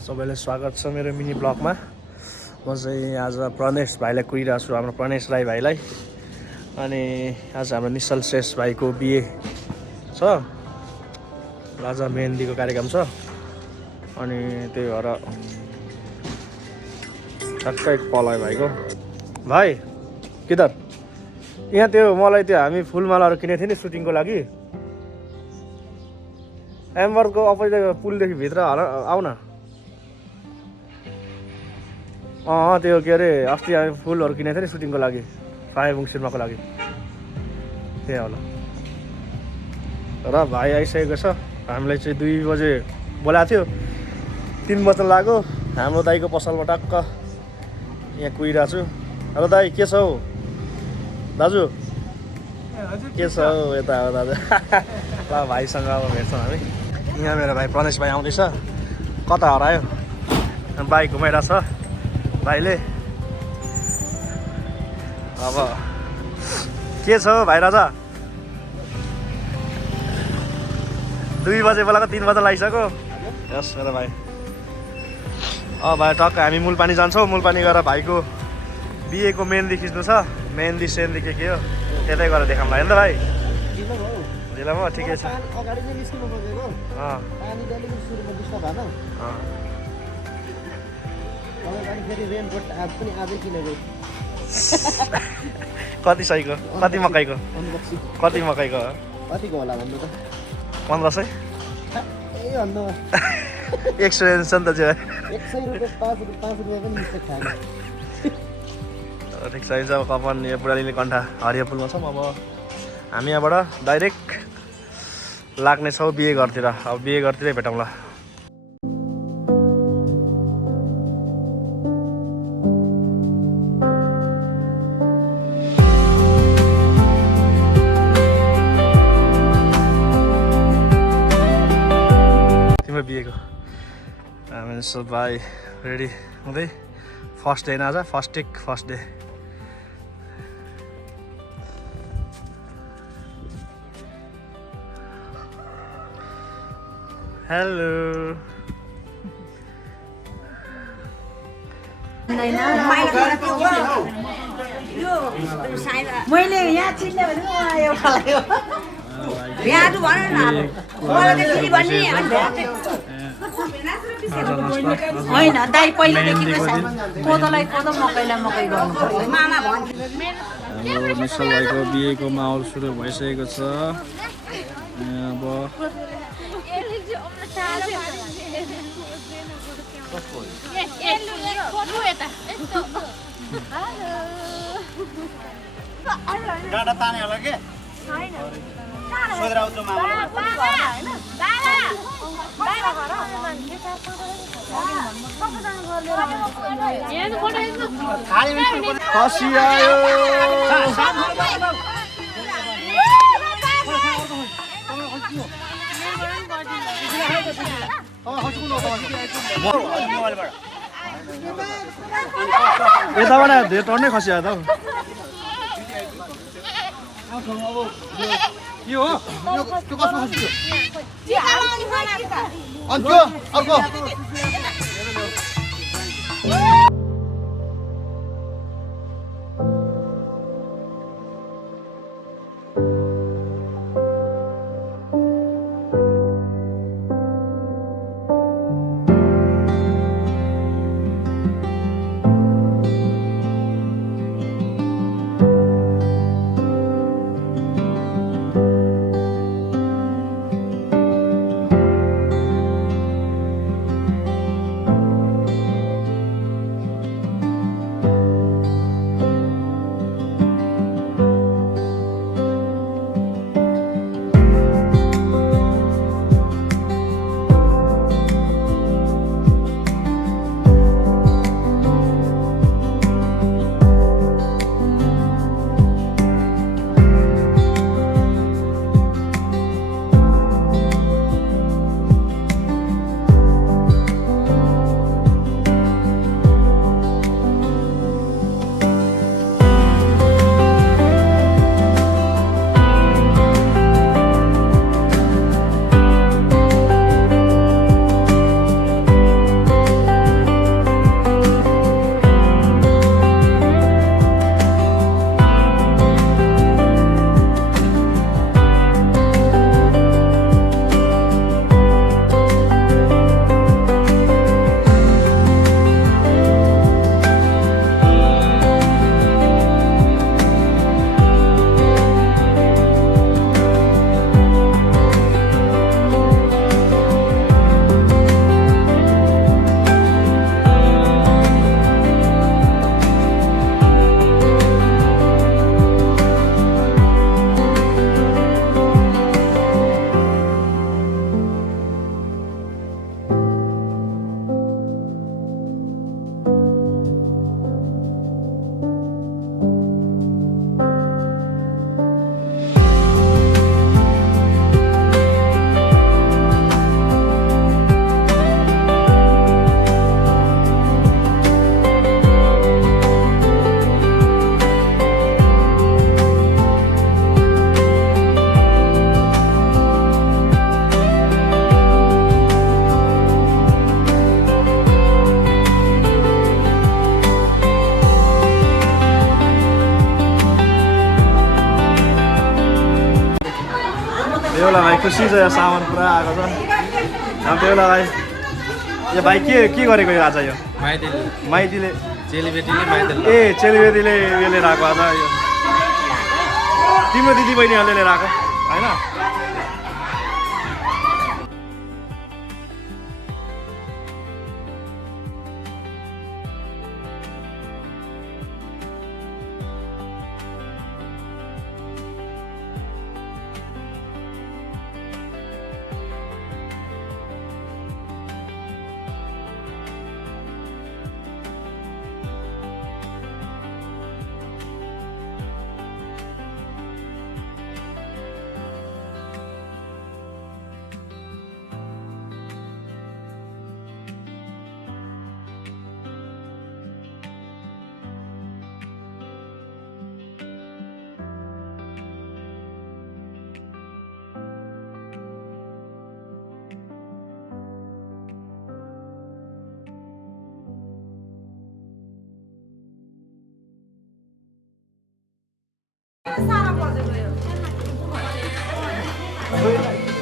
सबैलाई स्वागत छ मेरो मिनी ब्लगमा। म चाहिँ आज प्रणेश भाइलाई कुरिरहेको छु, हाम्रो प्रणेश राई भाइलाई। अनि आज हाम्रो निश्चल शेष भाइको बिहे छ, आज मेहन्दीको कार्यक्रम छ। अनि त्यही भएर ठ्याक्कै पलायो भाइको। भाइ किधर यहाँ त्यो मलाई त्यो हामी फुलमालाहरू किनेको थियो नि सुटिङको लागि, एम्बरको अपोजिट पुलदेखि भित्र आऊ न। त्यो के अरे अस्ति हामी फुलहरू किनेको थियो नि सुटिङको लागि, फायरबुङ सिनेमाको लागि, त्यही होला। र भाइ आइसकेको छ। हामीलाई चाहिँ 2 बजे बोलाएको थियो, 3 बज्न लाग्यो। हाम्रो दाइको पसलमा टक्क यहाँ कुहिरहेको छु। हेलो दाइ, के छ हौ दाजु? के छ हौ? यता हो दाजु। ल भाइसँग अब भेट्छौँ हामी। यहाँ मेरो भाइ प्रणेश भाइ आउँदैछ। कता हरायो? बाइक घुमाइरहेछ भाइले। अब के छ हौ भाइ राजा? 2 बजे बोलाएको 3 बजे लागिसक्यो। यस मेरो भाइ। भाइ टक्क हामी मूलपानी जान्छौँ। मूलपानी गएर भाइको बिहेको मेहन्दी खिच्नु छ। मेहन्दी सेन्दी के हो त्यतै गएर देखाउँला होइन त भाइ? जिल्लामा ठिकै छ। कति सयको? कति मकैको? कति मकैको? कतिको होला भन्नु त? 1500? 100 छ नि त चाहिँ। 100 रुपियाँ 5 रुपियाँ पनि मिस्टेक खाएन। ठिक छ। अब कपन यो बुढालीले कण्ठा हरियो पुलमा छौँ। अब हामी यहाँबाट डाइरेक्ट लाग्नेछौँ बिहे घरतिर। अब बिहे घरतिरै भेटौँला। तिम्रो बिहेको हामी सब भाइ रेडी हुँदै फर्स्ट डे आज, फर्स्ट डे। हेलो मैले यहाँ चिन्ने भने एउटा लाग्यो। भ्याजु भन न, मलाई त चिनी भन्ने होइन दाइ। पहिलेदेखिको कोदोलाई कोदो, मकैलाई मकै गर्नु पर्छ। मामा भन्थ्यो। निश्चल भाइको बिहेको माहौल सुरु भइसकेको छ। अब डाँडा ताने होला के? सोधेर आउँछु मामालाई। खसी आयो। यताबाट धेरै टर्नै खसी आयो त हौ। के हो? त्यो कसमा खस्यो? अर्को अर्को खुसी छ यो सामान पुरा आएको छ अब त्यो बेलालाई यो भाइ के गरेको यो आज यो माइतीले चेलीबेटीले माइतीले ए चेलीबेटीले यो लिएर आएको आज यो तिम्रो दिदी बहिनीहरूले लिएर आएको होइन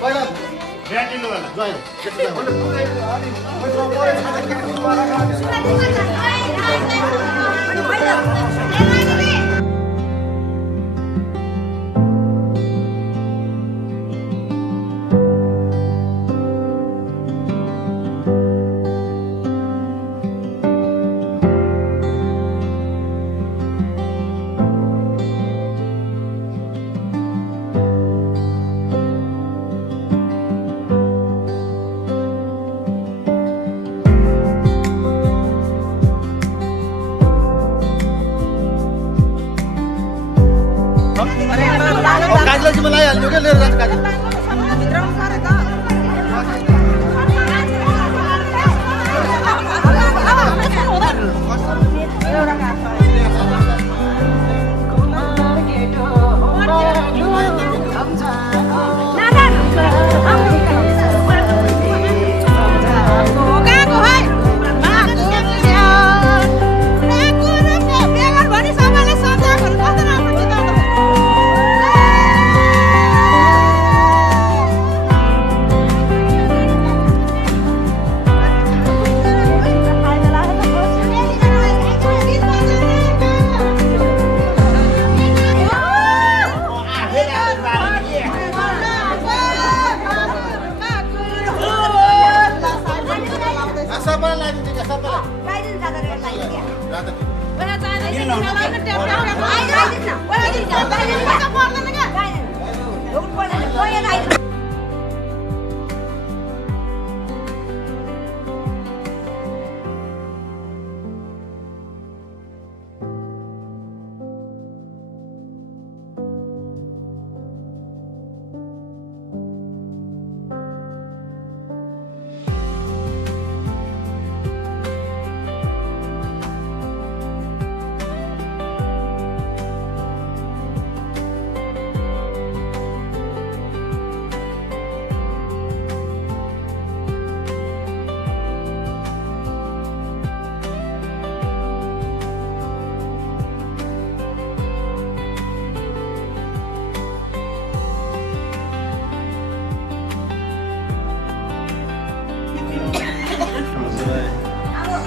पहिला काजल चाहिँ मलाई हाल्नु के लिएर जान्छ काजल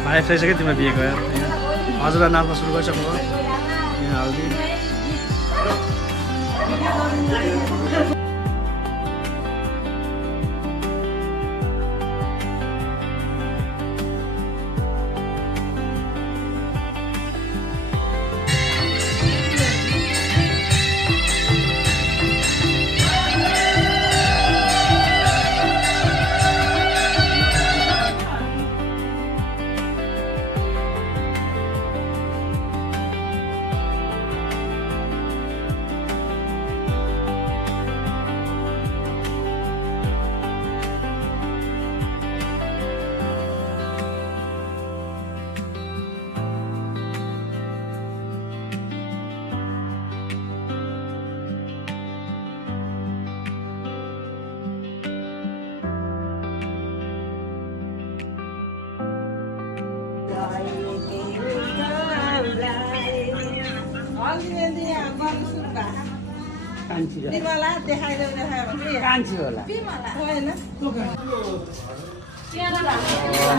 भाइ सकिसक्यो तिम्रो बिहेको हजुरलाई नाच्न सुरु गरिसक्नु यहाँ हल्दी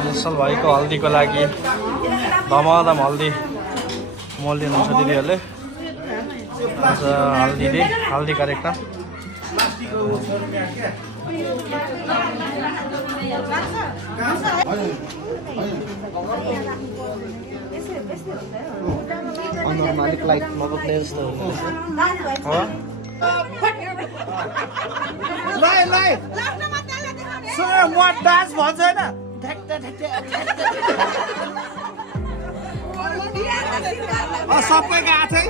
निश्चल भाइको हल्दीको लागि धमाधम हल्दी मोलिदिनुहुन्छ दिदीहरूले। आज हल्दी कार्यक्रम। मालिकलाई नबोक्ने जस्तो हो म डान्स भन्छ होइन सबै गएको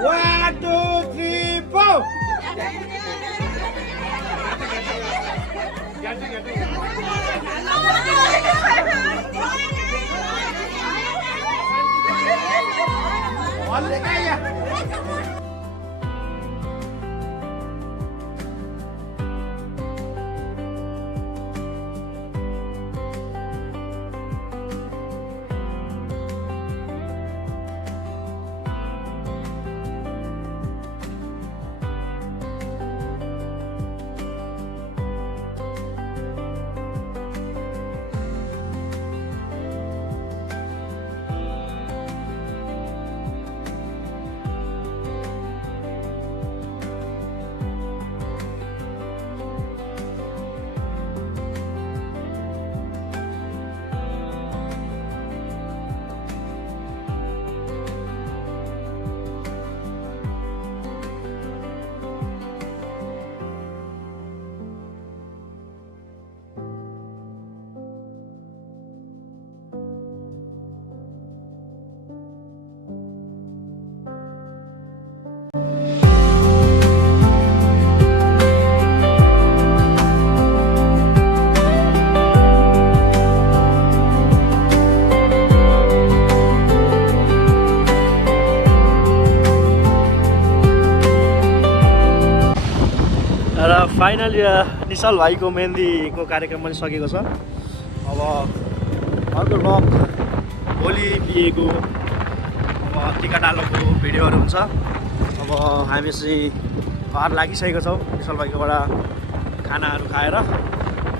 One, two, three, four. Finally Nischal भाइको मेहन्दीको कार्यक्रम पनि सकेको छ। अब अर्को ब्लग भोलि बिहेको अब टिका डालोको भिडियोहरू हुन्छ। अब हामी चाहिँ घर लागिसकेको छौँ निश्चल भाइकोबाट खानाहरू खाएर।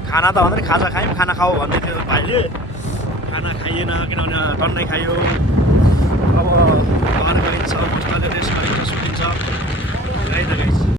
खाना त भन्दै खाजा खायौँ, खाना खाऊ भन्दै थियो भाइले, खाना खाइएन किनभने टन्नै खायो। अब